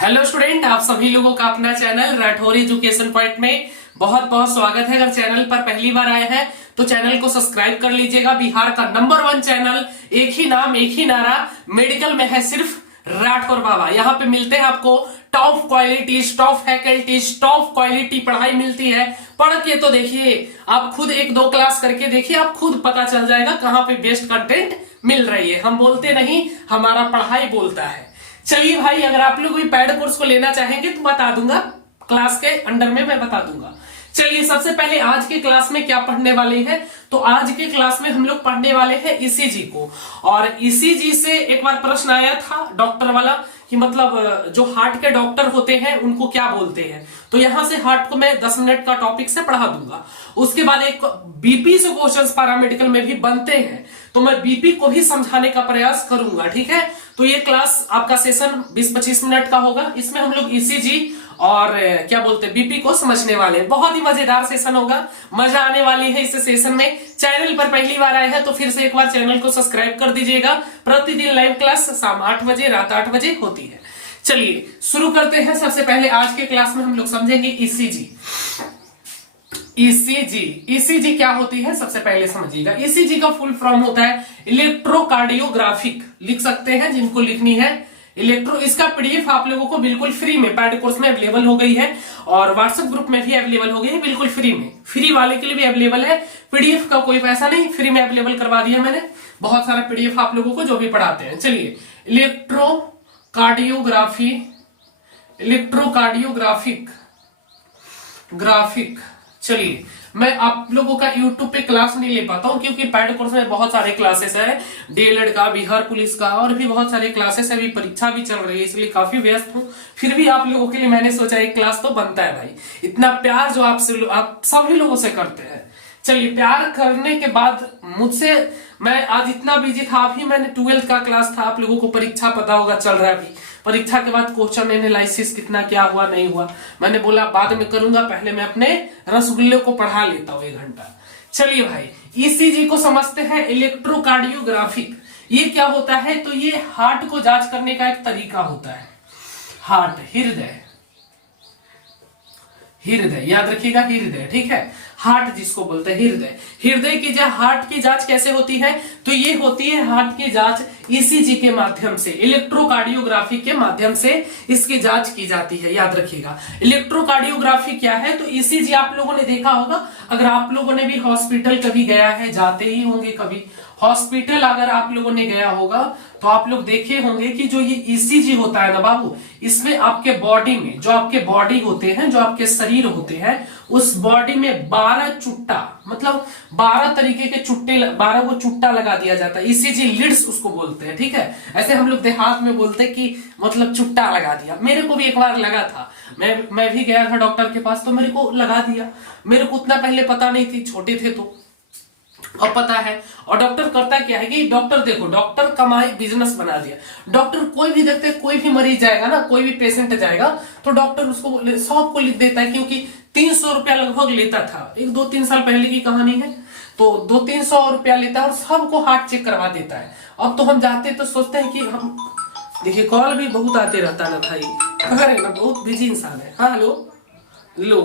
Hello student, आप सभी लोगों का अपना चैनल राठौर एजुकेशन पॉइंट में बहुत बहुत स्वागत है। अगर चैनल पर पहली बार आए हैं तो चैनल को सब्सक्राइब कर लीजिएगा। बिहार का नंबर 1 चैनल, एक ही नाम एक ही नारा, मेडिकल में है सिर्फ राठौर बाबा। यहाँ पे मिलते हैं आपको top qualities, top faculties, top quality पढ़ाई मिलती है। पढ़ के तो देखिए, आप खुद एक दो क्लास करके देखिए, आप खुद पता चल जाएगा कहाँ पे बेस्ट कंटेंट मिल रही है। हम बोलते नहीं, हमारा पढ़ाई बोलता है। चलिए भाई, अगर आप लोग भी पैड कोर्स को लेना चाहेंगे तो बता दूंगा, क्लास के अंडर में मैं बता दूंगा। चलिए, सबसे पहले आज के क्लास में क्या पढ़ने वाले हैं, तो आज के क्लास में हम लोग पढ़ने वाले हैं ईसीजी को। और ईसीजी से एक बार प्रश्न आया था डॉक्टर वाला कि मतलब जो हार्ट के डॉक्टर होते हैं उनको क्या बोलते हैं। तो यहां से हार्ट को मैं 10 मिनट का टॉपिक से पढ़ा दूंगा। उसके बाद एक बीपी से क्वेश्चंस पैरामेडिकल में भी बनते हैं, तो मैं बीपी को भी समझाने का प्रयास करूंगा। ठीक है, तो ये क्लास आपका सेशन 20-25 मिनट का होगा। इसमें हम लोग ईसीजी और क्या बोलते हैं बीपी को समझने वाले हैं। बहुत ही मजेदार सेशन होगा, मजा आने वाली है इस सेशन में। चैनल पर पहली बार आए हैं तो फिर से एक बार चैनल को सब्सक्राइब कर दीजिएगा। प्रतिदिन लाइव क्लास शाम 8 बजे, रात 8 बजे होती है। चलिए शुरू करते हैं। सबसे पहले आज के क्लास में हम लोग समझेंगे ईसीजी। ईसीजी क्या होती है सबसे पहले समझिएगा। ईसीजी का फुल फॉर्म होता है इलेक्ट्रोकार्डियोग्राफिक, लिख सकते हैं जिनको लिखनी है इलेक्ट्रो। इसका पीडीएफ आप लोगों को बिल्कुल फ्री में पैड कोर्स में अवेलेबल हो गई है और व्हाट्सएप ग्रुप में भी अवेलेबल हो गई है, बिल्कुल फ्री में। फ्री वाले के लिए भी अवेलेबल है, पीडीएफ का कोई पैसा नहीं, फ्री में अवेलेबल करवा दिया मैंने बहुत सारा पीडीएफ आप लोगों को जो भी पढ़ाते हैं। चलिए, इलेक्ट्रोकार्डियोग्राफिक चलिए, मैं आप लोगों का यूट्यूब पे क्लास नहीं ले पाता हूँ क्योंकि पैड कोर्स में बहुत सारे क्लासेस है, डीएलएड का, बिहार पुलिस का और भी बहुत सारे क्लासेस है। अभी परीक्षा भी चल रही है इसलिए काफी व्यस्त हूँ। फिर भी आप लोगों के लिए मैंने सोचा एक क्लास तो बनता है भाई। इतना प्यार जो आप सभी लोगों से करते हैं। चलिए, प्यार करने के बाद मुझसे, मैं आज इतना बिजी था, अभी मैंने 12th का क्लास था। आप लोगों को परीक्षा पता होगा चल रहा है अभी। परीक्षा के बाद क्वेश्चन एनालिसिस कितना क्या हुआ नहीं हुआ, मैंने बोला बाद में करूंगा, पहले मैं अपने रसगुल्ले को पढ़ा लेता हूँ 1 घंटा। चलिए भाई, ईसीजी को समझते हैं। इलेक्ट्रोकार्डियोग्राफिक ये क्या होता है, तो ये हार्ट को जांच करने का एक तरीका होता है। हार्ट, हृदय याद रखिएगा, हृदय। ठीक है, हार्ट जिसको बोलते हैं हृदय की हार्ट की जांच कैसे होती है, तो ये होती है हार्ट की जांच ईसीजी के माध्यम से, इलेक्ट्रोकार्डियोग्राफी के माध्यम से इसकी जांच की जाती है। याद रखिएगा, इलेक्ट्रोकार्डियोग्राफी क्या है, तो ईसीजी आप लोगों ने देखा होगा। अगर आप लोगों ने भी हॉस्पिटल कभी गया है, जाते ही होंगे कभी हॉस्पिटल, अगर आप लोगों ने गया होगा तो आप लोग देखे होंगे कि जो ये ईसीजी होता है ना बाबू, इसमें आपके बॉडी में जो आपके बॉडी होते हैं, जो आपके शरीर होते हैं, उस बॉडी में 12 चुट्टा, मतलब 12 तरीके के चुट्टे, 12 को चुट्टा लगा दिया जाता है। ईसीजी लीड्स उसको बोलते हैं। ठीक है, ऐसे हम लोग देहात में बोलते हैं कि मतलब चुट्टा लगा दिया। मेरे को भी एक बार लगा था, मैं भी गया था डॉक्टर के पास तो मेरे को लगा दिया। मेरे को उतना पहले पता नहीं थी, छोटे थे तो, अब पता है। और डॉक्टर करता क्या है कि डॉक्टर, देखो डॉक्टर कमाई बिजनेस बना दिया। डॉक्टर कोई भी देखते, कोई भी मरीज जाएगा ना, कोई भी पेशेंट जाएगा तो डॉक्टर उसको सबको लिख देता है, क्योंकि 300 रुपया लगभग लेता था। 1-2-3 साल पहले की कहानी है, तो 200-300 रुपया लेता है और सबको हार्ट चेक करवा देता है। अब तो हम जाते तो सोचते हैं कि हम, देखिए कॉल भी बहुत आते रहता है ना भाई, अगर है ना बहुत बिजी इंसान है। हाँ हेलो, लो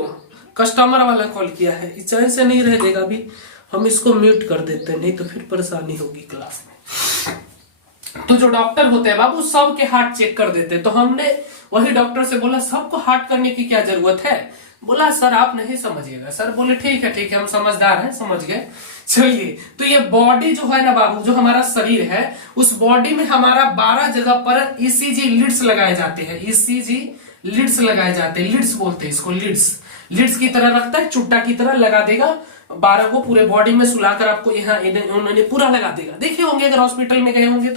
कस्टमर वाला कॉल किया है, चैन से नहीं रह देगा अभी, हम इसको म्यूट कर देते हैं, नहीं तो फिर परेशानी होगी क्लास में। तो जो डॉक्टर होते हैं बाबू, सबके हार्ट चेक कर देते हैं। तो हमने वही डॉक्टर से बोला सबको हार्ट करने की क्या जरूरत है। बोला सर आप नहीं समझिएगा। सर बोले ठीक है हम समझदार हैं, समझ गए। चलिए, तो ये बॉडी जो है ना बाबू, जो हमारा शरीर है, उस बॉडी में हमारा 12 जगह पर ईसीजी लीड्स लगाए जाते हैं। ईसीजी लीड्स लगाए जाते हैं, लीड्स बोलते हैं इसको, लीड्स की तरह रखता है, चुट्टा की तरह लगा देगा 12 को पूरे बॉडी में सुलाकर आपको यहाँ उन्होंने पूरा लगा देगा। देखे होंगे अगर हॉस्पिटल में गए होंगे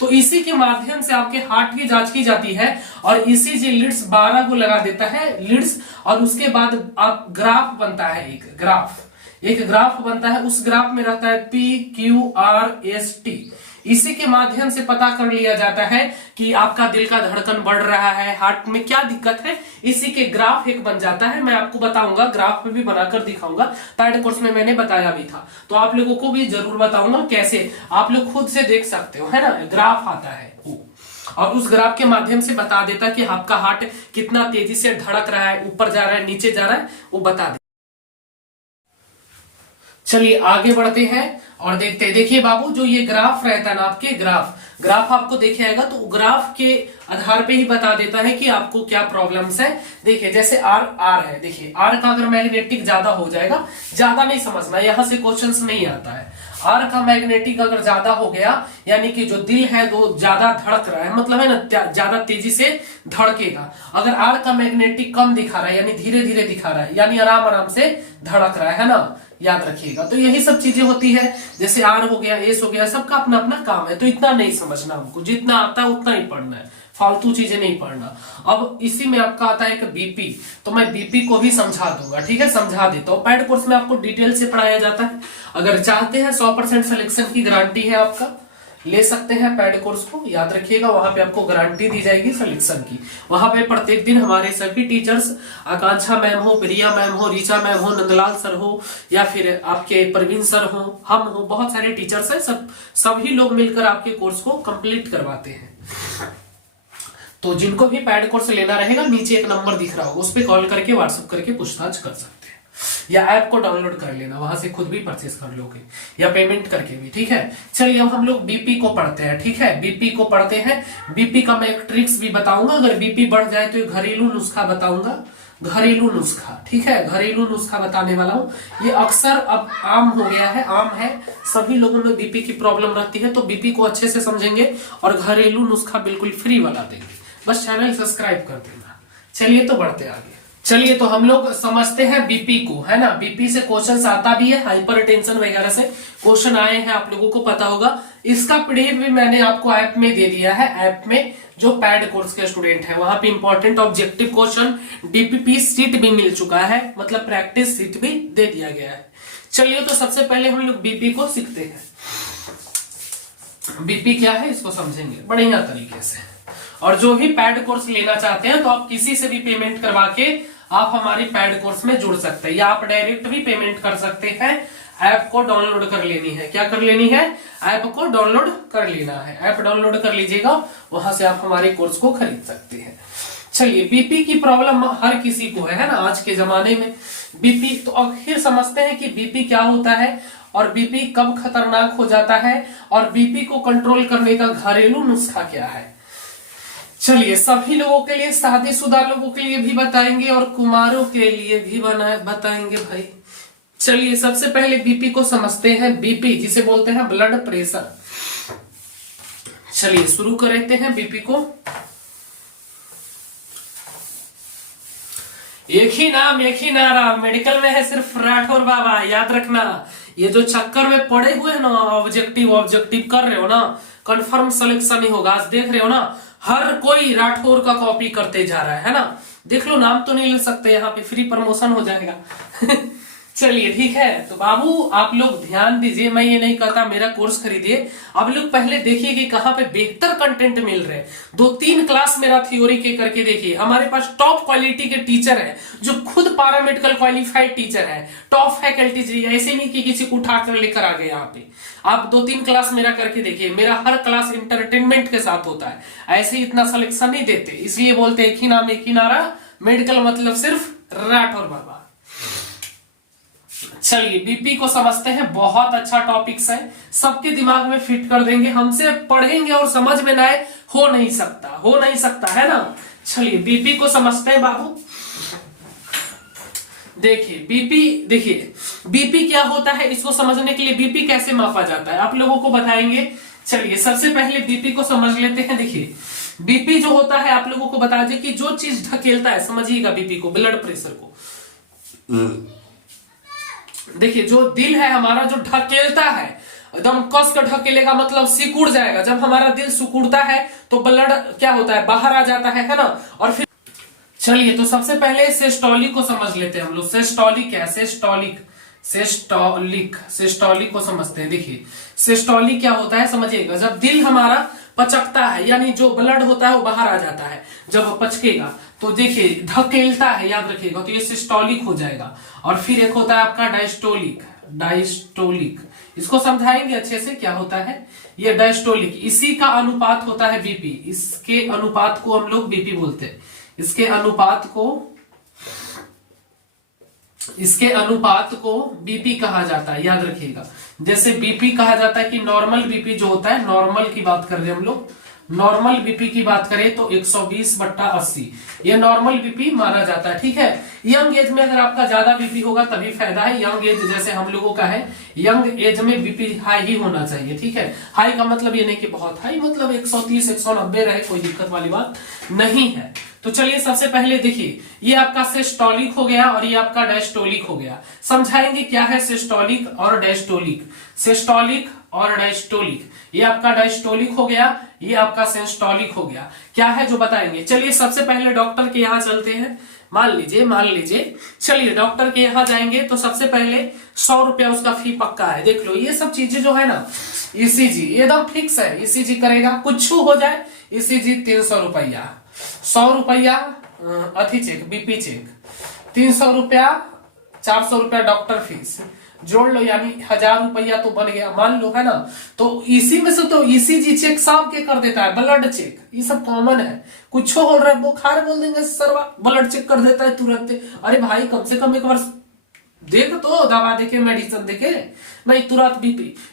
तो इसी के माध्यम से आपके हार्ट की जांच की जाती है। और ईसीजी लीड्स 12 को लगा देता है लीड्स, और उसके बाद आप ग्राफ बनता है, एक ग्राफ बनता है। उस ग्राफ में रहता है PQRST। इसी के माध्यम से पता कर लिया जाता है कि आपका दिल का धड़कन बढ़ रहा है, हार्ट में क्या दिक्कत है, इसी के ग्राफ एक बन जाता है। मैं आपको बताऊंगा, ग्राफ में भी बनाकर दिखाऊंगा, पैड कोर्स में मैंने बताया भी था, तो आप लोगों को भी जरूर बताऊंगा कैसे आप लोग खुद से देख सकते हो, है ना। ग्राफ आता है वो, और उस ग्राफ के माध्यम से बता देता कि आपका हार्ट कितना तेजी से धड़क रहा है, ऊपर जा रहा है, नीचे जा रहा है, वो बता दे। चलिए आगे बढ़ते हैं और देखते हैं। देखिए बाबू, जो ये ग्राफ रहता है ना, आपके ग्राफ आपको देखे आएगा तो ग्राफ के आधार पे ही बता देता है कि आपको क्या प्रॉब्लम्स है। देखिए जैसे आर है, देखिए आर का अगर मैग्नेटिक ज्यादा हो जाएगा, ज्यादा नहीं समझना, यहां से क्वेश्चंस नहीं आता है। आर का मैग्नेटिक अगर ज्यादा हो गया, यानी कि जो दिल है वो ज्यादा धड़क रहा है, मतलब है ना ज्यादा तेजी से धड़केगा। अगर आर का मैग्नेटिक कम दिखा रहा है, यानी धीरे धीरे दिखा रहा है, यानी आराम आराम से धड़क रहा है ना, याद रखिएगा। तो यही सब चीजें होती है, जैसे आर हो गया, एस हो गया, सबका अपना अपना काम है। तो इतना नहीं समझना हमको, जितना आता है उतना ही पढ़ना है, फालतू चीजें नहीं पढ़ना। अब इसी में आपका आता है एक बीपी, तो मैं बीपी को भी समझा दूंगा, ठीक है, समझा देता हूँ। पैड कोर्स में आपको डिटेल से पढ़ाया जाता है। अगर चाहते हैं 100% सिलेक्शन की गारंटी है, आपका ले सकते हैं पैड कोर्स को, याद रखिएगा। वहां पे आपको गारंटी दी जाएगी सिलेक्शन की। वहां पे प्रत्येक दिन हमारे सभी टीचर्स, आकांक्षा मैम हो, प्रिया मैम हो, रीचा मैम हो, नंदलाल सर हो, या फिर आपके प्रवीण सर हो, हम हो, बहुत सारे टीचर्स हैं, सभी लोग मिलकर आपके कोर्स को कंप्लीट करवाते हैं। तो जिनको भी पैड कोर्स लेना रहेगा, नीचे एक नंबर दिख रहा होगा, उस पर कॉल करके व्हाट्सएप करके पूछताछ कर सकते हैं, या ऐप को डाउनलोड कर लेना, वहां से खुद भी परचेस कर लोगे, या पेमेंट करके भी, ठीक है। चलिए अब हम लोग बीपी को पढ़ते हैं, ठीक है। बीपी को पढ़ते हैं। बीपी का मैं एक ट्रिक्स भी बताऊंगा, अगर बीपी बढ़ जाए तो घरेलू नुस्खा बताऊंगा, घरेलू नुस्खा, ठीक है, घरेलू नुस्खा बताने वाला हूं। ये अक्सर अब आम हो गया है, आम है, सभी लोगों में बीपी की प्रॉब्लम रहती है, तो बीपी को अच्छे से समझेंगे और घरेलू नुस्खा बिल्कुल फ्री वाला देंगे। बस चैनल सब्सक्राइब कर देना। चलिए तो बढ़ते आगे। चलिए तो हम लोग समझते हैं बीपी को, है ना। बीपी से क्वेश्चन आता भी है, हाइपरटेंशन वगैरह से क्वेश्चन आए हैं, आप लोगों को पता होगा। इसका पीडीएफ भी मैंने आपको ऐप में दे दिया है, ऐप में जो पैड कोर्स के स्टूडेंट है, वहां पे important objective question, DPP seat भी मिल चुका है, मतलब प्रैक्टिस सीट भी दे दिया गया है। चलिए तो सबसे पहले हम लोग बीपी को सीखते हैं। बीपी क्या है इसको समझेंगे बढ़िया तरीके से। और जो भी पैड कोर्स लेना चाहते हैं तो आप किसी से भी पेमेंट करवा के आप हमारी पैड कोर्स में जुड़ सकते हैं, या आप डायरेक्ट भी पेमेंट कर सकते हैं। ऐप को डाउनलोड कर लेनी है, क्या कर लेनी है, ऐप को डाउनलोड कर लेना है। ऐप डाउनलोड कर लीजिएगा, वहां से आप हमारे कोर्स को खरीद सकते हैं। चलिए बीपी की प्रॉब्लम हर किसी को है ना आज के जमाने में बीपी। तो आखिर समझते हैं कि बीपी क्या होता है और बीपी कब खतरनाक हो जाता है, और बीपी को कंट्रोल करने का घरेलू नुस्खा क्या है। चलिए सभी लोगों के लिए, शादीशुदा लोगों के लिए भी बताएंगे और कुमारों के लिए भी बताएंगे भाई। चलिए सबसे पहले बीपी को समझते हैं। बीपी जिसे बोलते हैं ब्लड प्रेशर। चलिए शुरू करते हैं बीपी को। एक ही नाम एक ही नारा, मेडिकल में है सिर्फ राठौर बाबा, याद रखना। ये जो चक्कर में पड़े हुए हैं ना, ऑब्जेक्टिव कर रहे हो ना, कंफर्म सिलेक्शन ही होगा। आज देख रहे हो ना, हर कोई राठौर का कॉपी करते जा रहा है ना। देख लो, नाम तो नहीं ले सकते, यहाँ पे फ्री प्रमोशन हो जाएगा। चलिए ठीक है। तो बाबू आप लोग ध्यान दीजिए, मैं ये नहीं कहता मेरा कोर्स खरीदिए, आप लोग पहले देखिए कि कहाँ पे बेहतर कंटेंट मिल रहे हैं। 2-3 क्लास मेरा थ्योरी के करके देखिए। हमारे पास टॉप क्वालिटी के टीचर है, जो खुद पैरामेडिकल क्वालिफाइड टीचर है, टॉप फैकल्टीज। ऐसे नहीं कि किसी को उठाकर लेकर आ गए यहाँ पे। आप 2-3 क्लास मेरा करके देखिए, मेरा हर क्लास इंटरटेनमेंट के साथ होता है, ऐसे ही इतना सिलेक्शन नहीं देते। इसलिए बोलते एक ही नाम एक ही नारा, मेडिकल मतलब सिर्फ राठौर बाबा। चलिए बीपी को समझते हैं, बहुत अच्छा टॉपिक्स है, सबके दिमाग में फिट कर देंगे। हमसे पढ़ेंगे और समझ में ना आए, हो नहीं सकता है ना। चलिए बीपी को समझते हैं बाबू। देखिए बीपी क्या होता है, इसको समझने के लिए बीपी कैसे मापा जाता है आप लोगों को बताएंगे। चलिए सबसे पहले बीपी को समझ लेते हैं। देखिए बीपी जो होता है, आप लोगों को बता दें कि जो चीज ढकेलता है, समझिएगा बीपी को, ब्लड प्रेशर को। देखिए जो दिल है हमारा, जो ढकेलता है, एकदम कस कर ढकेलेगा, मतलब सिकुड़ जाएगा। जब हमारा दिल सिकुड़ता है तो ब्लड क्या होता है, बाहर आ जाता है ना। और फिर चलिए तो सबसे पहले सिस्टोलिक को समझ लेते हैं हम लोग। सिस्टोलिक क्या है, सिस्टोलिक को समझते हैं। देखिए सिस्टोलिक क्या होता है समझिएगा, जब दिल हमारा पचकता है, यानी जो ब्लड होता है वो बाहर आ जाता है, जब पचकेगा तो देखिए धकेलता है, याद रखिएगा, तो ये सिस्टोलिक हो जाएगा। और फिर एक होता है आपका डायस्टोलिक। इसको समझाएंगे अच्छे से क्या होता है। ये डायस्टोलिक, इसी का अनुपात होता है बीपी। इसके अनुपात को हम लोग बीपी बोलते हैं। इसके अनुपात को बीपी कहा जाता है, याद रखिएगा। जैसे बीपी कहा जाता है कि नॉर्मल बीपी जो होता है, नॉर्मल की बात कर रहे हैं हम लोग, नॉर्मल बीपी की बात करें तो 120/80 ये नॉर्मल बीपी माना जाता है, ठीक है। यंग एज में अगर आपका ज्यादा बीपी होगा तभी फायदा है। यंग एज जैसे हम लोगों का है, यंग एज में बीपी हाई ही होना चाहिए, ठीक है। हाई का मतलब ये नहीं कि बहुत हाई, मतलब 130 190 रहे, कोई दिक्कत वाली बात नहीं है। तो चलिए सबसे पहले देखिए, ये आपका सिस्टोलिक हो गया और ये आपका डायस्टोलिक हो गया। समझाएंगे क्या है सिस्टोलिक और डायस्टोलिक। सिस्टोलिक और डायस्टोलिक, ये आपका डायस्टोलिक हो गया, ये आपका सिस्टोलिक हो गया। क्या है जो बताएंगे। चलिए सबसे पहले डॉक्टर के यहाँ चलते हैं। मान लीजिए चलिए डॉक्टर के यहाँ जाएंगे तो सबसे पहले 100 रुपया उसका फी पक्का है। देख लो ये सब चीजें जो है ना, ईसीजी एकदम फिक्स है, ईसीजी करेगा, कुछ हो जाए ईसीजी 300 रुपया, 100 रुपया अथी चेक, बीपी चेक, 300 रुपया, 400 रुपया डॉक्टर फीस, जोड़ लो यानी 1000 रुपया तो बन गया, मान लो, है ना। तो इसी में से तो ईसीजी चेक सब के कर देता है, ब्लड चेक ये सब कॉमन है। कुछ हो रहा है, बुखार बोल देंगे सरवा, ब्लड चेक कर देता है तुरंत। अरे भाई कम से कम एक बार देख तो, दवा देके मेडिसिन देके नहीं, तुरंत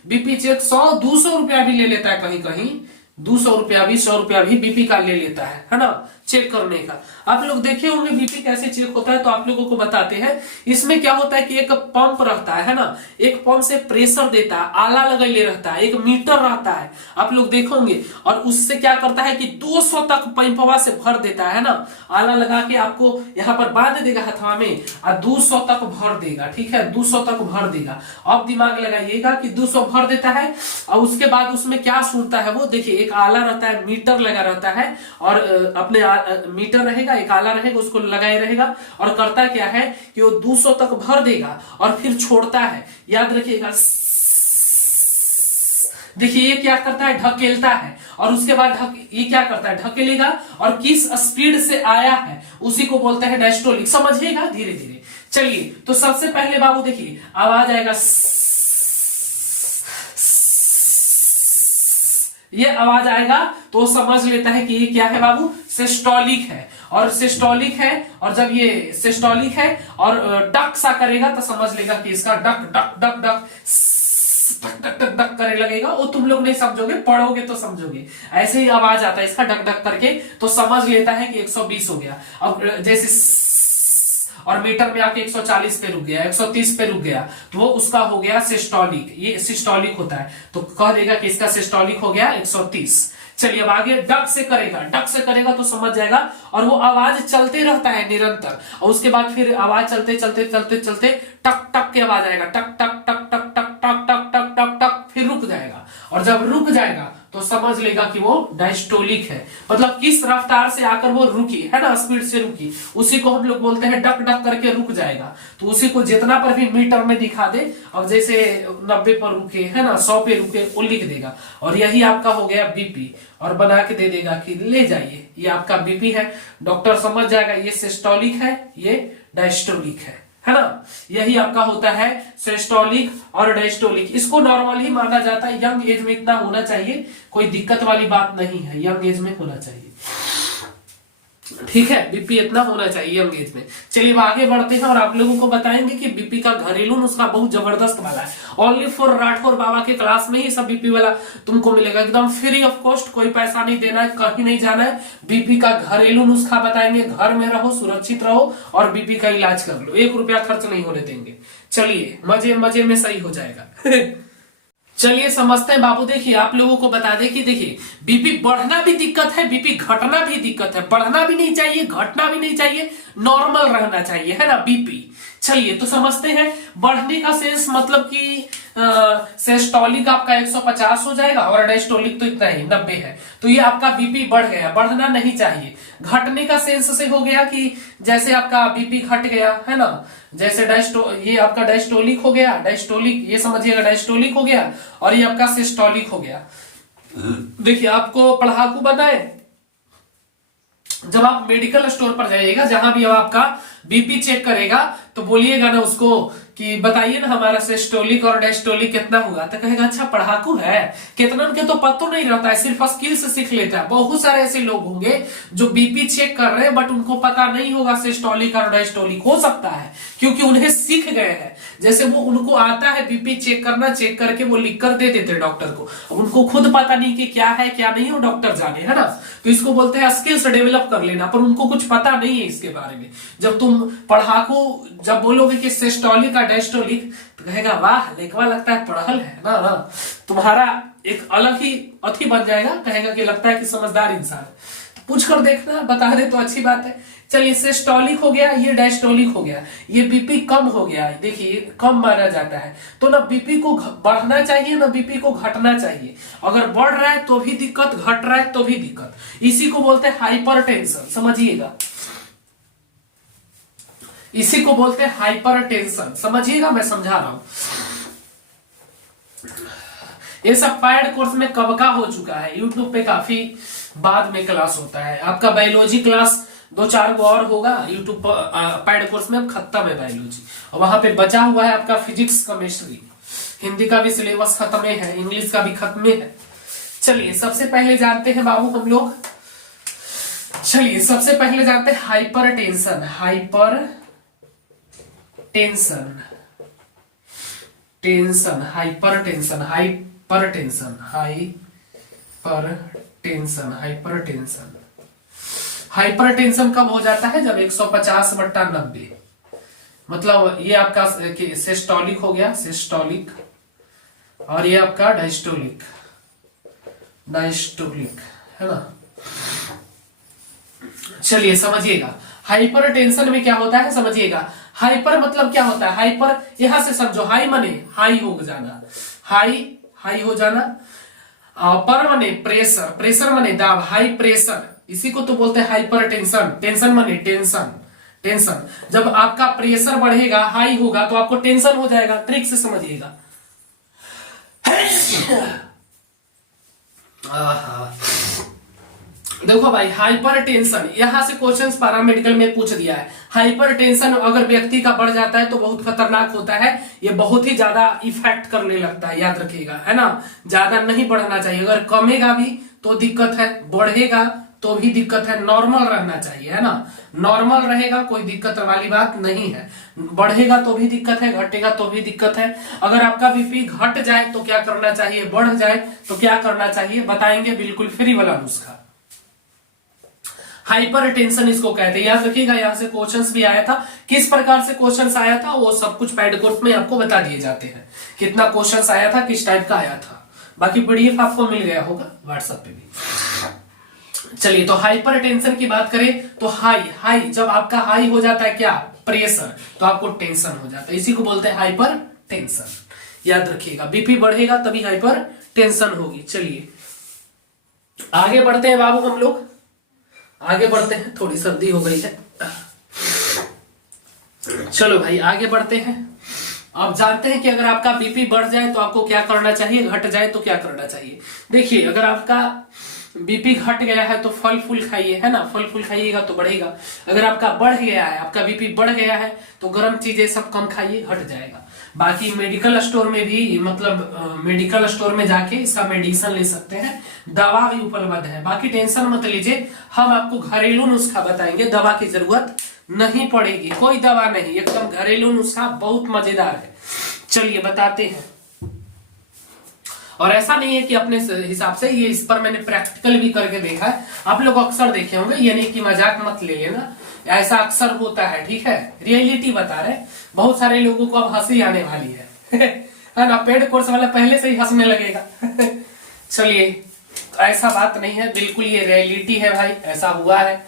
बीपी चेक 100-200 रुपया भी ले लेता है, कहीं कहीं 200 रुपया भी, 100 रुपया भी बीपी का ले लेता है ना, चेक करने का। आप लोग देखे होंगे बीपी कैसे चेक होता है, तो आप लोगों को बताते हैं। इसमें क्या होता है कि एक पंप रहता है ना, एक पंप से प्रेशर देता है, आला लगाए रहता है, एक मीटर रहता है, आप लोग देखोगे, और उससे क्या करता है कि 200 तक पंपवा से भर देता है ना, आला लगा के आपको यहाँ पर बांध देगा हथवा में और 200 तक भर देगा, ठीक है, 200 तक भर देगा। अब दिमाग लगाइएगा कि 200 भर देता है और उसके बाद उसमें क्या सुनता है वो, देखिए एक आला रहता है, मीटर लगा रहता है, और अपने मीटर रहेगा, एक आला रहेगा, उसको लगाए रहेगा, और करता क्या है कि वो 200 तक भर देगा और फिर छोड़ता है, याद रखिएगा। देखिए ये क्या करता है, ढकेलता है, और उसके बाद ये क्या करता है, ढकेलेगा, और किस स्पीड से आया है उसी को बोलते हैं डायस्टोलिक। समझिएगा धीरे धीरे। चलिए तो सबसे पहले बाबू देखिए आवाज आएगा, ये आवाज आएगा तो समझ लेता है कि ये क्या है बाबू, सिस्टोलिक है। और सिस्टोलिक है, और जब ये सिस्टोलिक है और डक सा करेगा तो समझ लेगा कि इसका duck duck duck duck duck duck duck duck करे लगेगा। वो तुम लोग नहीं समझोगे, पढ़ोगे तो समझोगे। ऐसे ही आवाज आता है इसका डक डक करके, तो समझ लेता है कि 120 हो गया। अब जैसे और मीटर में आके 140 पे रुक गया, 130 पे रुक गया, तो वो उसका हो गया सिस्टोलिक। ये सिस्टोलिक होता है, तो कह देगा कि इसका सिस्टोलिक हो गया 130। चलिए अब आगे डक से करेगा तो समझ जाएगा, और वो आवाज चलते रहता है निरंतर, और उसके बाद फिर आवाज चलते चलते चलते चलते टक टक की आवाज आएगा, टक टक टक टक टक टक टक टक टक टक, फिर रुक जाएगा। और जब रुक जाएगा तो समझ लेगा कि वो डायस्टोलिक है, मतलब किस रफ्तार से आकर वो रुकी है ना, स्पीड से रुकी, उसी को हम लोग बोलते हैं डक डक करके रुक जाएगा। तो उसी को जितना पर भी मीटर में दिखा दे, अब जैसे 90 पर रुके है ना, 100 पे रुके, वो लिख देगा, और यही आपका हो गया बीपी, और बना के दे देगा कि ले जाइए ये आपका बीपी है। डॉक्टर समझ जाएगा ये सिस्टोलिक है, ये डायस्टोलिक है ना। यही आपका होता है सिस्टोलिक और डायस्टोलिक। इसको नॉर्मल ही माना जाता है, यंग एज में इतना होना चाहिए, कोई दिक्कत वाली बात नहीं है, यंग एज में होना चाहिए, ठीक है, बीपी इतना होना चाहिए यंग एज में। चलिए आगे बढ़ते हैं और आप लोगों को बताएंगे कि बीपी का घरेलू नुस्खा बहुत जबरदस्त वाला है। ओनली फॉर राठौर बाबा के क्लास में ही सब बीपी वाला तुमको मिलेगा, एकदम फ्री ऑफ कॉस्ट, कोई पैसा नहीं देना है, कहीं नहीं जाना है। बीपी का घरेलू नुस्खा बताएंगे, घर में रहो, सुरक्षित रहो और बीपी का इलाज कर लो, 1 रुपया खर्च नहीं होने देंगे। चलिए मजे मजे में सही हो जाएगा। चलिए समझते हैं बाबू। देखिए आप लोगों को बता दें कि देखिए बीपी बढ़ना भी दिक्कत है, बीपी घटना भी दिक्कत है, बढ़ना भी नहीं चाहिए, घटना भी नहीं चाहिए, नॉर्मल रहना चाहिए, है ना बीपी। चलिए तो समझते हैं। बढ़ने का सेंस मतलब कि सिस्टोलिक आपका 150 हो जाएगा और डायस्टोलिक तो इतना ही 90 है, तो ये आपका बीपी बढ़ गया, बढ़ना नहीं चाहिए। घटने का सेंस से हो गया कि जैसे आपका बीपी घट गया है ना, जैसे ये आपका डायस्टोलिक हो गया, डायस्टोलिक ये समझिएगा डायस्टोलिक हो गया, और ये आपका सिस्टोलिक हो गया। देखिए आपको पढ़ाकू बनाए, जब आप मेडिकल स्टोर पर जाइएगा, जहां भी आपका बीपी चेक करेगा, तो बोलिएगा ना उसको कि बताइए ना हमारा सिस्टोलिक और डायस्टोलिक कितना हुआ, तो कहेगा अच्छा पढ़ाकू है, कितना के तो पता नहीं रहता है, सिर्फ स्किल से सीख लेता है। बहुत सारे ऐसे लोग होंगे जो बीपी चेक कर रहे हैं बट उनको पता नहीं होगा सिस्टोलिक और डायस्टोलिक। हो सकता है क्योंकि उन्हें सीख गए हैं, जैसे वो उनको आता है बीपी चेक करना, चेक करके वो लिख कर दे देते डॉक्टर को, उनको खुद पता नहीं कि क्या है क्या नहीं, वो डॉक्टर जाने, है ना। तो इसको बोलते हैं स्किल्स डेवलप कर लेना, पर उनको कुछ पता नहीं है इसके बारे में। जब तुम पढ़ाकू जब बोलोगे कि सिस्टोलिक और डायस्टोलिक, तो कहेगा वाह लेखवा लगता है पढ़ल है ना, तुम्हारा एक अलग ही अथी बन जाएगा, कहेगा कि लगता है कि समझदार इंसान है। तो पूछ कर देखना, बता दे तो अच्छी बात है। चलिए सिस्टोलिक हो गया, ये डायस्टोलिक हो गया, ये बीपी कम हो गया, देखिए कम माना जाता है। तो ना बीपी को बढ़ना चाहिए ना बीपी को घटना चाहिए, अगर बढ़ रहा है तो भी दिक्कत, घट रहा है तो भी दिक्कत, इसी को बोलते हैं हाइपरटेंशन, समझिएगा, इसी को बोलते हैं हाइपरटेंशन, समझिएगा, मैं समझा रहा हूं। ये सब पैड कोर्स में कब का हो चुका है, यूट्यूब पे काफी बाद में क्लास होता है। आपका बायोलॉजी क्लास 2-4 गो और होगा यूट्यूब पर, पैड कोर्स में खत्म है बायोलॉजी, और वहां पे बचा हुआ है आपका फिजिक्स केमिस्ट्री, हिंदी का भी सिलेबस खत्म है, इंग्लिश का भी खत्म है। चलिए सबसे पहले जानते हैं बाबू हम लोग, चलिए सबसे पहले जानते हैं hypertension. Hypertension, tension, hypertension, hypertension, hypertension, hypertension. Hypertension कब हो जाता है, जब 150/90, मतलब ये आपका सिस्टोलिक हो गया, सिस्टोलिक, और ये आपका डायस्टोलिक, डायस्टोलिक, है ना। चलिए समझिएगा हाइपरटेंशन में क्या होता है, समझिएगा। हाइपर मतलब क्या होता है, हाइपर यहां से समझो, हाई मने हाई हो जाना, हाई हाई हो जाना, पर मने प्रेशर, प्रेशर मने दाब, हाई प्रेशर, इसी को तो बोलते हैं हाइपरटेंशन। टेंशन मने टेंशन, टेंशन, जब आपका प्रेशर बढ़ेगा हाई होगा तो आपको टेंशन हो जाएगा, ट्रिक से समझिएगा। देखो भाई हाइपरटेंशन, यहां से क्वेश्चंस पैरामेडिकल में पूछ दिया है। हाइपरटेंशन अगर व्यक्ति का बढ़ जाता है तो बहुत खतरनाक होता है, ये बहुत ही ज्यादा इफेक्ट करने लगता है, याद रखिएगा, है ना। ज्यादा नहीं बढ़ना चाहिए, अगर कमेगा भी तो दिक्कत है, बढ़ेगा तो भी दिक्कत है, नॉर्मल रहना चाहिए, है ना। नॉर्मल रहेगा कोई दिक्कत वाली बात नहीं है, बढ़ेगा तो भी दिक्कत है, घटेगा तो भी दिक्कत है। अगर आपका बीपी घट जाए तो क्या करना चाहिए, बढ़ जाए तो क्या करना चाहिए, बताएंगे बिल्कुल फ्री वाला नुस्खा। हाइपरटेंशन इसको कहते हैं, याद रखिएगा, यहां से क्वेश्चंस भी आया था, किस प्रकार से क्वेश्चंस आया था वो सब कुछ पैड कोर्स में आपको बता दिए जाते हैं, कितना क्वेश्चंस आया था, किस टाइप का आया था, बाकी पीडीएफ आपको मिल गया होगा व्हाट्सएप पे भी। चलिए तो हाइपरटेंशन की बात करें तो हाई, हाई जब आपका हाई हो जाता है क्या, प्रेशर, तो आपको टेंशन हो जाता है, इसी को बोलते हैं हाइपर टेंशन, याद रखिएगा। बीपी बढ़ेगा तभी हाइपर टेंशन होगी। चलिए आगे बढ़ते हैं बाबू, हम लोग आगे बढ़ते हैं, थोड़ी सर्दी हो गई है, चलो भाई आगे बढ़ते हैं। आप जानते हैं कि अगर आपका बीपी बढ़ जाए तो आपको क्या करना चाहिए, घट जाए तो क्या करना चाहिए। देखिए अगर आपका बीपी घट गया है तो फल फूल खाइए, है ना, फल फूल खाइएगा तो बढ़ेगा। अगर आपका बढ़ गया है, आपका बीपी बढ़ गया है तो गर्म चीजें सब कम खाइए, घट जाएगा। बाकी मेडिकल स्टोर में भी, मतलब मेडिकल स्टोर में जाके इसका मेडिसिन ले सकते हैं, दवा भी उपलब्ध है। बाकी टेंशन मत लीजिए, हम आपको घरेलू नुस्खा बताएंगे, दवा की जरूरत नहीं पड़ेगी, कोई दवा नहीं, एकदम घरेलू नुस्खा बहुत मजेदार है। चलिए बताते हैं, और ऐसा नहीं है कि अपने हिसाब से, ये इस पर मैंने प्रैक्टिकल भी करके देखा है, आप लोग अक्सर देखे होंगे, ये नहीं कि मजाक मत ले लेना, ऐसा अक्सर होता है, ठीक है, रियलिटी बता रहे। बहुत सारे लोगों को अब हंसी आने वाली है ना, पेड कोर्स वाला पहले से ही हंसने लगेगा। चलिए तो ऐसा बात नहीं है, बिल्कुल ये रियलिटी है भाई, ऐसा हुआ है,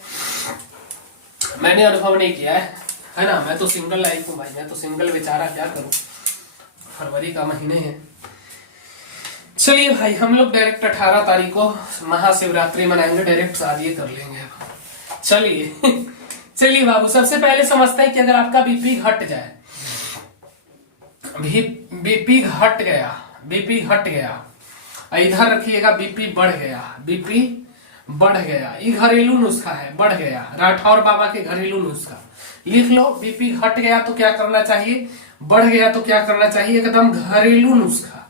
मैंने अनुभव नहीं किया है ना, मैं तो सिंगल लाइफ हूँ भाई, मैं तो सिंगल बेचारा, क्या करूं, फरवरी का महीने है। चलिए भाई हम लोग डायरेक्ट 18 तारीख को महाशिवरात्रि मनाएंगे, डायरेक्ट शादी कर लेंगे। चलिए चलिए बाबू, सबसे पहले समझते हैं कि अगर आपका बीपी घट जाए, बीपी घट गया, बीपी घट गया, इधर रखिएगा बीपी बढ़ गया, बीपी बढ़ गया, ये घरेलू नुस्खा है, बढ़ गया, राठौर बाबा के घरेलू नुस्खा लिख लो। बीपी घट गया तो क्या करना चाहिए, बढ़ गया तो क्या करना चाहिए, एकदम घरेलू नुस्खा,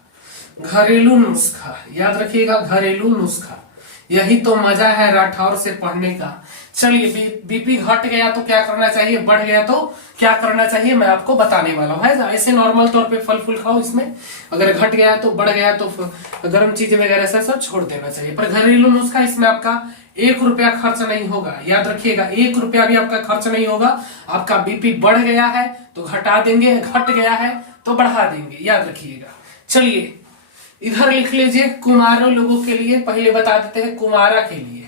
घरेलू नुस्खा याद रखिएगा, घरेलू नुस्खा। यही तो मजा है राठौर से पढ़ने का। चलिए बीपी घट गया तो क्या करना चाहिए, बढ़ गया तो क्या करना चाहिए, मैं आपको बताने वाला हूँ। है ऐसे नॉर्मल तौर पे फल फूल खाओ, इसमें अगर घट गया तो बढ़ गया तो गर्म चीजें वगैरह से सब छोड़ देना चाहिए। पर घरेलू नुस्खा इसमें आपका 1 रुपया खर्च नहीं होगा, याद रखिएगा 1 रुपया भी आपका खर्च नहीं होगा। आपका बीपी बढ़ गया है तो घटा देंगे, घट गया है तो बढ़ा देंगे, याद रखिएगा। चलिए इधर लिख लीजिए कुमारों लोगों के लिए, पहले बता देते हैं कुमारा के लिए,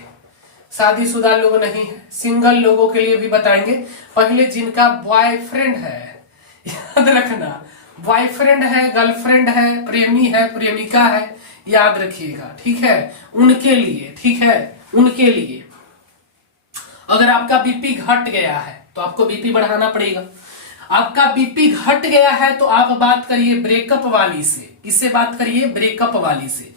शादीशुदा लोग नहीं है, सिंगल लोगों के लिए भी बताएंगे। पहले जिनका बॉयफ्रेंड है, याद रखना, बॉयफ्रेंड है, गर्लफ्रेंड है, प्रेमी है, प्रेमिका है, याद रखिएगा, ठीक है, उनके लिए, ठीक है, उनके लिए। अगर आपका बीपी घट गया है तो आपको बीपी बढ़ाना पड़ेगा। आपका बीपी घट गया है तो आप बात करिए ब्रेकअप वाली से। किससे बात करिए, ब्रेकअप वाली से।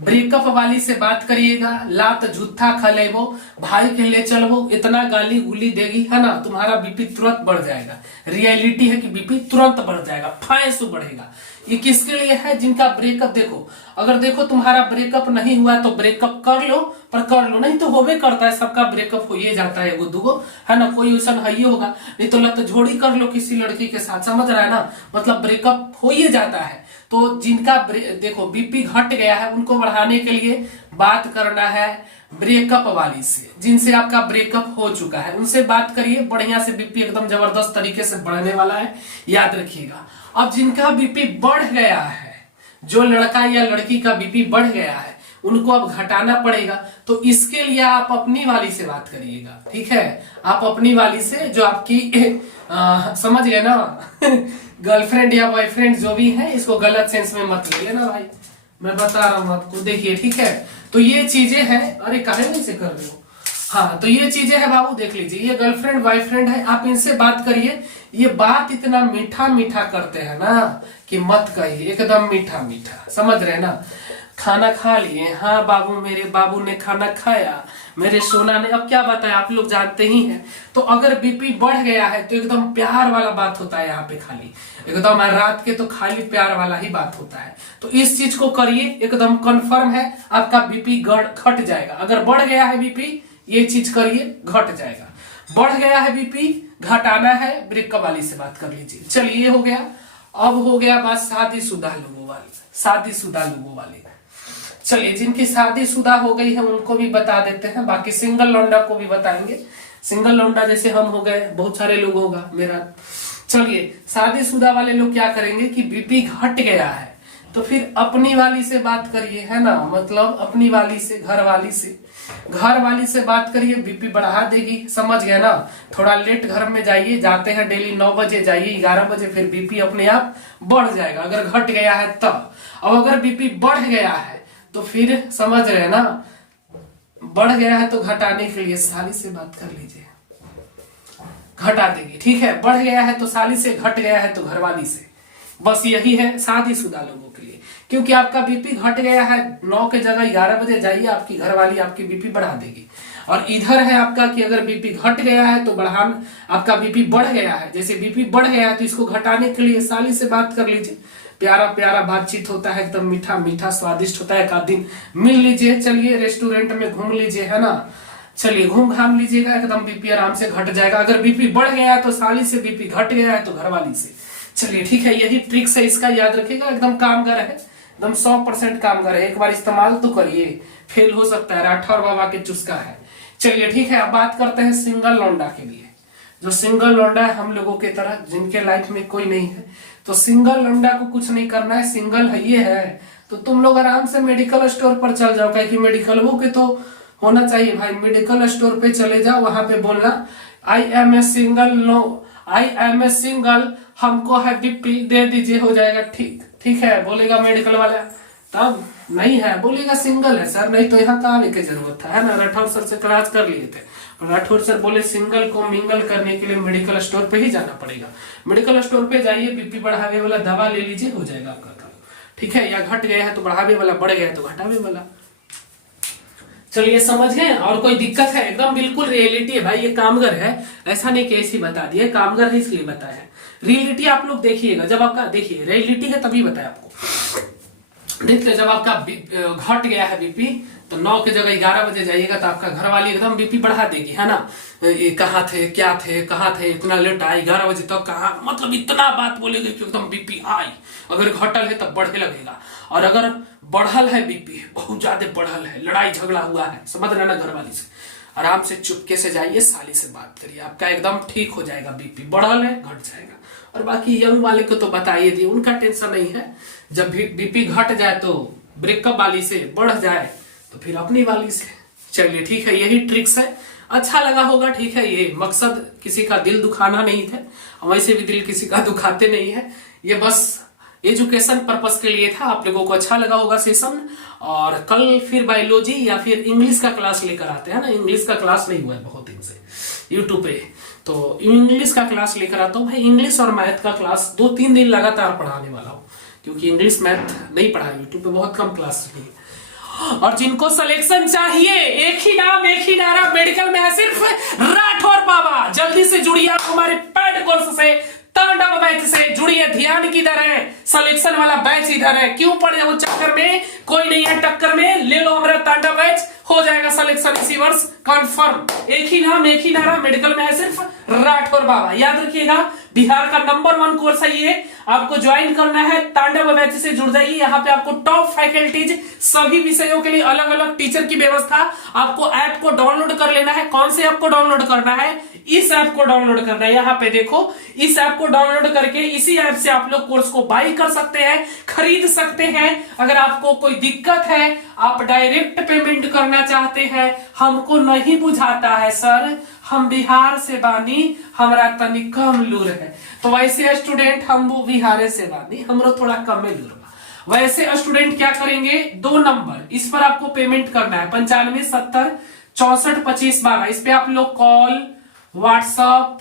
ब्रेकअप वाली से बात करिएगा, लात जूथा खलेबो, भाई के ले चलबो, इतना गाली गुली देगी, है ना, तुम्हारा बीपी तुरंत बढ़ जाएगा। रियलिटी है कि बीपी तुरंत बढ़ जाएगा, फायस बढ़ेगा। ये किसके लिए है, जिनका ब्रेकअप, देखो अगर देखो तुम्हारा ब्रेकअप नहीं हुआ तो ब्रेकअप कर लो, पर कर लो, नहीं तो होबे करता है, सबका ब्रेकअप हो ही जाता है, एगो दूगो, है ना, कोई वैसा है होगा, नहीं तो लत झोड़ी कर लो किसी लड़की के साथ, समझ रहा है ना, मतलब ब्रेकअप हो ही जाता है। तो जिनका देखो बीपी घट गया है उनको बढ़ाने के लिए बात करना है ब्रेकअप वाली से। जिनसे आपका ब्रेकअप हो चुका है उनसे बात करिए, बढ़िया से बीपी एकदम जबरदस्त तरीके से बढ़ने वाला है, याद रखिएगा। अब जिनका बीपी बढ़ गया है, जो लड़का या लड़की का बीपी बढ़ गया है, उनको अब घटाना पड़ेगा। तो इसके लिए आप अपनी वाली से बात करिएगा, ठीक है, आप अपनी वाली से, जो आपकी समझ गए ना गर्लफ्रेंड या बॉयफ्रेंड जो भी है, इसको गलत सेंस में मत ले लेना भाई, मैं बता रहा हूं आपको, देखिए, ठीक है। तो ये चीजें हैं, अरे काहे नहीं से कर रहे हो, हाँ, तो ये चीजें हैं बाबू, देख लीजिए, ये गर्लफ्रेंड बॉयफ्रेंड है, आप इनसे बात करिए। ये बात इतना मीठा मीठा करते हैं ना कि मत कहिए, एकदम मीठा मीठा, समझ रहे ना। खाना खा लिए, हाँ बाबू, मेरे बाबू ने खाना खाया, मेरे सोना ने, अब क्या बताया, आप लोग जानते ही हैं। तो अगर बीपी बढ़ गया है तो एकदम प्यार वाला बात होता है यहाँ पे, खाली एकदम रात के तो खाली प्यार वाला ही बात होता है। तो इस चीज को करिए, एकदम कंफर्म है आपका बीपी घट जाएगा। अगर बढ़ गया है बीपी, ये चीज करिए, घट जाएगा। बढ़ गया है बीपी, घटाना है, ब्रेकअप वाली से बात कर लीजिए। चलिए ये हो गया। अब हो गया बात शादीशुदा लोगों वाली, शादीशुदा लोगों वाली। चलिए जिनकी शादीशुदा हो गई है उनको भी बता देते हैं, बाकी सिंगल लौंडा को भी बताएंगे। सिंगल लौंडा जैसे हम हो गए, बहुत सारे लोग होगा मेरा। चलिए शादीशुदा वाले लोग क्या करेंगे कि बीपी घट गया है तो फिर अपनी वाली से बात करिए, है ना, मतलब अपनी वाली से, घर वाली से, घर वाली से बात करिए, बीपी बढ़ा देगी, समझ गए ना। थोड़ा लेट घर में जाइए, जाते हैं डेली 9 बजे जाइए, 11 बजे, फिर बीपी अपने आप बढ़ जाएगा, अगर घट गया है तब। अब अगर बीपी बढ़ गया है तो फिर समझ रहे हैं ना, बढ़ गया है तो घटाने के लिए साली से बात कर लीजिए, घटा देगी, ठीक है। बढ़ गया है तो साली से, घट गया है तो घरवाली से। बस यही है शादीशुदा लोगों के लिए, क्योंकि आपका बीपी घट गया है, 9 के जगह 11 बजे जाइए, आपकी घरवाली आपकी बीपी बढ़ा देगी। और इधर है आपका कि अगर बीपी घट गया है तो बढ़ान, आपका बीपी बढ़ गया है, जैसे बीपी बढ़ गया है तो इसको घटाने के लिए साली से बात कर लीजिए। प्यारा प्यारा बातचीत होता है, एकदम मीठा मीठा स्वादिष्ट होता है। एक आध दिन मिल लीजिए, चलिए रेस्टोरेंट में घूम लीजिए, है ना, चलिए घूम घाम लीजिएगा, एकदम बीपी आराम से घट जाएगा। अगर बीपी बढ़ गया है तो साली से, बीपी घट गया है तो घरवाली से। चलिए ठीक है, यही ट्रिक्स है, इसका याद रखिएगा, एकदम कामगार है, एकदम 100% कामगार है। एक बार इस्तेमाल तो करिए, फेल हो सकता है, राठौर बाबा के चुस्का है। चलिए ठीक है, अब बात करते हैं सिंगल लौंडा के लिए। जो सिंगल लौंडा है हम लोगों के तरह, जिनके लाइफ में कोई नहीं है, तो सिंगल लौंडा को कुछ नहीं करना है। सिंगल है ये है तो तुम लोग आराम से मेडिकल स्टोर पर चल जाओ, क्योंकि मेडिकल वो के तो होना चाहिए भाई। मेडिकल स्टोर पे चले जाओ, वहां पे बोलना I am a single, no I am a single, हमको है बीपी, दे दीजिए, हो जाएगा ठीक। ठीक है, बोलेगा मेडिकल वाला, तब नहीं है बोलेगा सिंगल है सर, नहीं तो यहाँ कहाँ आने की जरूरत था, है ना। राठौर सर से क्लास कर लिए थे, राठौर सर बोले सिंगल को मिंगल करने के लिए मेडिकल स्टोर पे ही जाना पड़ेगा। मेडिकल स्टोर पे जाइए, बीपी बढ़ावे वाला दवा ले लीजिए, हो जाएगा आपका काम, ठीक है। या घट गया है तो बढ़ावे वाला, बढ़ गया है तो घटावे वाला। चलिए समझ गए। और कोई दिक्कत है? एकदम बिल्कुल रियलिटी है भाई, ये कामगर है, ऐसा नहीं कि ऐसी बता दिया, कामगर है इसलिए बताया है। रियलिटी आप लोग देखिएगा, जब आपका देखिए रियलिटी है तभी बताए आपको। देखते जब आपका घट गया है बीपी तो 9 की जगह 11 बजे जाइएगा तो आपका घर वाली एकदम बीपी बढ़ा देगी, है ना। ये कहाँ थे, क्या थे, कहाँ थे, इतना लेट आए 11 बजे तक, कहाँ, मतलब इतना बात बोलेगी कि एकदम बीपी आई। अगर घटल है तब बढ़े लगेगा, और अगर बढ़ल है बीपी, बहुत ज्यादा बढ़ल है, लड़ाई झगड़ा हुआ है, समझ रहे ना, घर वाली से आराम से चुपके से जाइए, साली से बात करिए, आपका एकदम ठीक हो जाएगा। बीपी बढ़ल है घट जाएगा। और बाकी यंग वाले को तो बताइए दिए, उनका टेंशन नहीं है। जब बीपी घट जाए तो ब्रेकअप वाली से, बढ़ जाए तो फिर अपनी वाली से। चलिए ठीक है, यही ट्रिक्स है। अच्छा लगा होगा, ठीक है। ये मकसद किसी का दिल दुखाना नहीं था, वैसे भी दिल किसी का दुखाते नहीं है, ये बस एजुकेशन पर्पस के लिए था। आप लोगों को अच्छा लगा होगा सेशन। और कल फिर बायोलॉजी या फिर इंग्लिश का क्लास लेकर आते हैं ना, इंग्लिश का क्लास नहीं हुआ है बहुत दिन से यूट्यूब पे, तो इंग्लिश का क्लास लेकर आता हूँ भाई। इंग्लिश और मैथ का क्लास 2-3 दिन लगातार पढ़ाने वाला हूँ, क्योंकि इंग्लिश मैथ नहीं पढ़ा यूट्यूब पे, बहुत कम क्लास है। और जिनको सिलेक्शन चाहिए, एक ही नाम एक ही नारा, मेडिकल में है सिर्फ राठौर बाबा। जल्दी से जुड़िए आप हमारे पेड कोर्स से, तांडव बैच से जुड़िए। ध्यान किधर है, सिलेक्शन वाला बैच इधर है, क्यों पड़े वो चक्कर में, कोई नहीं है टक्कर में, ले लो हमारा तांडव बैच, हो जाएगा सिलेक्शन इसी वर्ष कंफर्म। एक ही नाम एक ही नारा, मेडिकल में है सिर्फ राठौर बाबा। याद रखिएगा, बिहार का नंबर 1 कोर्स है ये, आपको ज्वाइन करना है तांडव बैच से जुड़ जाइए। यहाँ पे आपको टॉप फैकल्टीज, सभी विषयों के लिए अलग अलग टीचर की व्यवस्था। आपको ऐप को डाउनलोड कर लेना है। कौन से ऐप को डाउनलोड करना है, इस ऐप को डाउनलोड करना है। यहाँ पे देखो, इस ऐप को डाउनलोड करके इसी ऐप से आप लोग कोर्स को बाई कर सकते हैं, खरीद सकते हैं। अगर आपको कोई दिक्कत है, आप डायरेक्ट पेमेंट करना चाहते हैं, हमको नहीं बुझाता है सर, हम बिहार से बानी, हमारा तनी कम लूर है, तो वैसे स्टूडेंट हम वो बिहार से बानी, हमरो थोड़ा कम में लूर। वैसे स्टूडेंट क्या करेंगे, 2 नंबर इस पर आपको पेमेंट करना है, 95 70 64 25 12। इस पे आप लोग कॉल, व्हाट्सएप,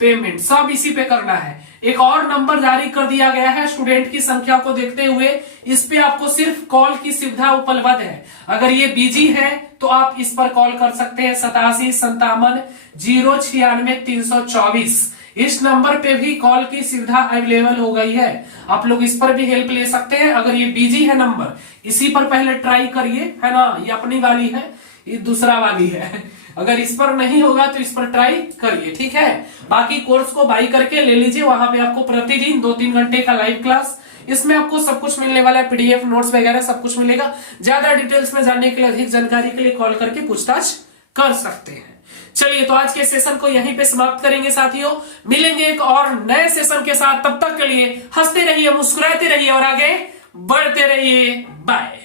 पेमेंट सब इसी पे करना है। एक और नंबर जारी कर दिया गया है स्टूडेंट की संख्या को देखते हुए, इस पे आपको सिर्फ कॉल की सुविधा उपलब्ध है। अगर ये बिजी है तो आप इस पर कॉल कर सकते हैं, 87 57 096 324। इस नंबर पे भी कॉल की सुविधा अवेलेबल हो गई है, आप लोग इस पर भी हेल्प ले सकते हैं। अगर ये बिजी है नंबर, इसी पर पहले ट्राई करिए, है ना, ये अपनी वाली है, ये दूसरा वाली है। अगर इस पर नहीं होगा तो इस पर ट्राई करिए, ठीक है। बाकी कोर्स को बाई करके ले लीजिए, वहां पे आपको प्रतिदिन 2-3 घंटे का लाइव क्लास, इसमें आपको सब कुछ मिलने वाला है, पीडीएफ नोट्स वगैरह सब कुछ मिलेगा। ज्यादा डिटेल्स में जानने के लिए, अधिक जानकारी के लिए कॉल करके पूछताछ कर सकते हैं। चलिए, तो आज के सेशन को यहीं पे समाप्त करेंगे साथियों, मिलेंगे एक और नए सेशन के साथ। तब तक के लिए हंसते रहिए, मुस्कुराते रहिए और आगे बढ़ते रहिए। बाय।